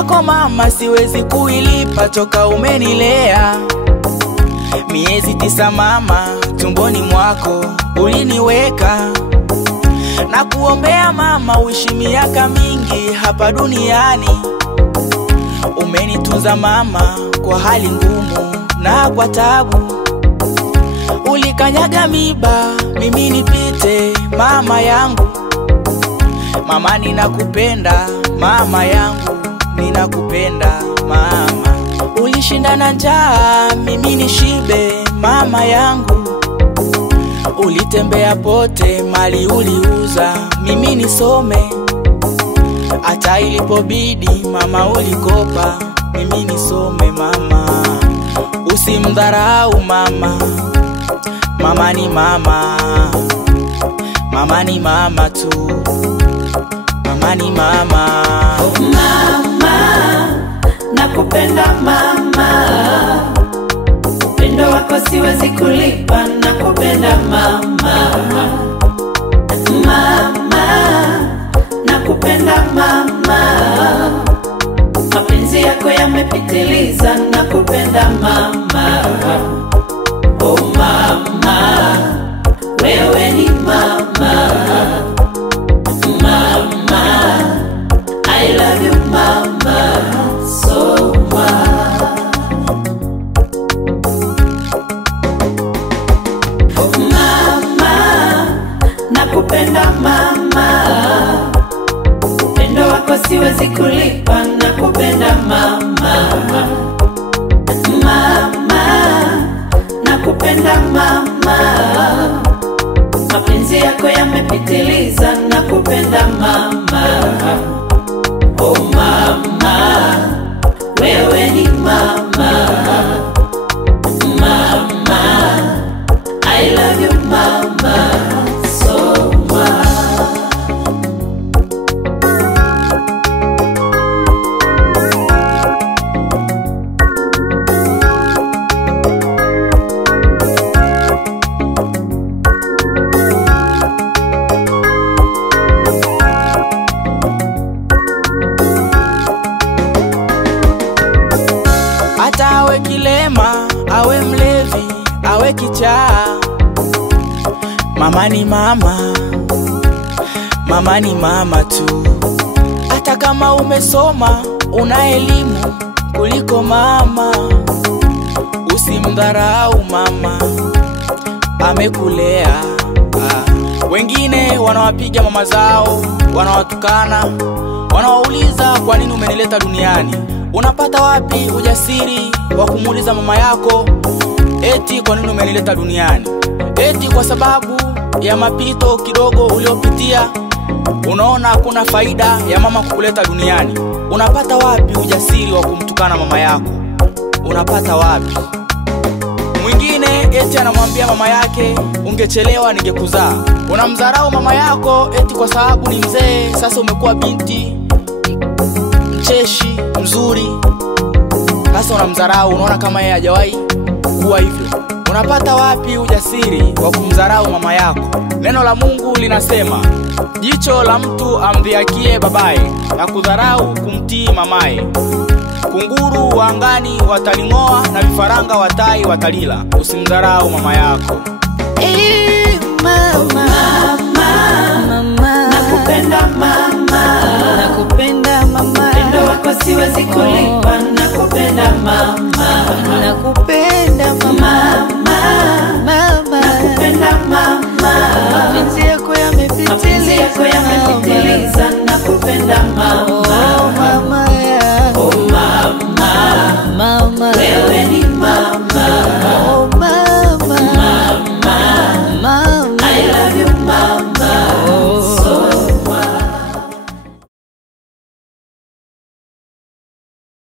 yako mama siwezi kuilipa toka umenilea. Miezi 9 mama tumboni mwako uliniweka. Na kuombea mama uishi miaka mingi hapa duniani. Umenitunza mama kwa hali ngumu na kwa tabu. Ulikanyaga miba mimi nipite mama yangu. Mama ninakupenda mama yangu, ninakupenda mama. Ulishinda na njaa mimi nishibe mama yangu. Ulitembea pote mali uliuza mimi nisome. Hata ilipobidi mama ulikopa mimi nisome mama. Usimdharau mama, mama ni mama. Mama ni mama tu, mama ni mama. Oh mama, nakupenda mama. Upendo wako siwezi kulipa, nakupenda mama. Mama, nakupenda mama. Mapenzi yako yamepitiliza, nakupenda mama. Oh mama, wewe ni mama. Mama, I love you mama so much. Oh mama, nakupenda mama. Upendo wako siwezi kulipa, nakupenda mama. Mama, nakupenda mama. Mapenzi yako yamepitiliza, nakupenda mama. Oh mama, wewe ni mama. Mama, I love you mama so much. Hata awe kilema, awe mlevi, awe kichaa, mama ni mama. Mama ni mama tu. Hata kama umesoma, una elimu kuliko mama, usimdharau mama, amekulea. Wengine wanawapiga mama zao, wanawatukana, wanawauliza kwa nini umenileta duniani. Unapata wapi ujasiri wa kumuuliza mama yako eti kwa nini umenileta duniani? Eti kwa sababu ya mapito kidogo uliopitia unaona hakuna faida ya mama kukuleta duniani. Unapata wapi ujasiri wa kumtukana mama yako? Unapata wapi? Mwingine eti anamwambia mama yake ungechelewa ningekuzaa. Unamdharau mama yako eti kwa sababu ni mzee, sasa umekuwa binti mcheshi mzuri. Sasa unamdharau, unaona kama yeye hajawahi kuwa hivyo. Unapata wapi ujasiri wa kumdharau mama yako? Neno la Mungu linasema, jicho la mtu amdhiakie babaye na kudharau kumtii mamaye. Kunguru wa angani watalingoa na vifaranga watai watalila. Usimdharau mama yako. Mama, mama, nakupenda mama. Nakupenda mama. Upendo wako siwezi kulipa, nakupenda mama. Nakupenda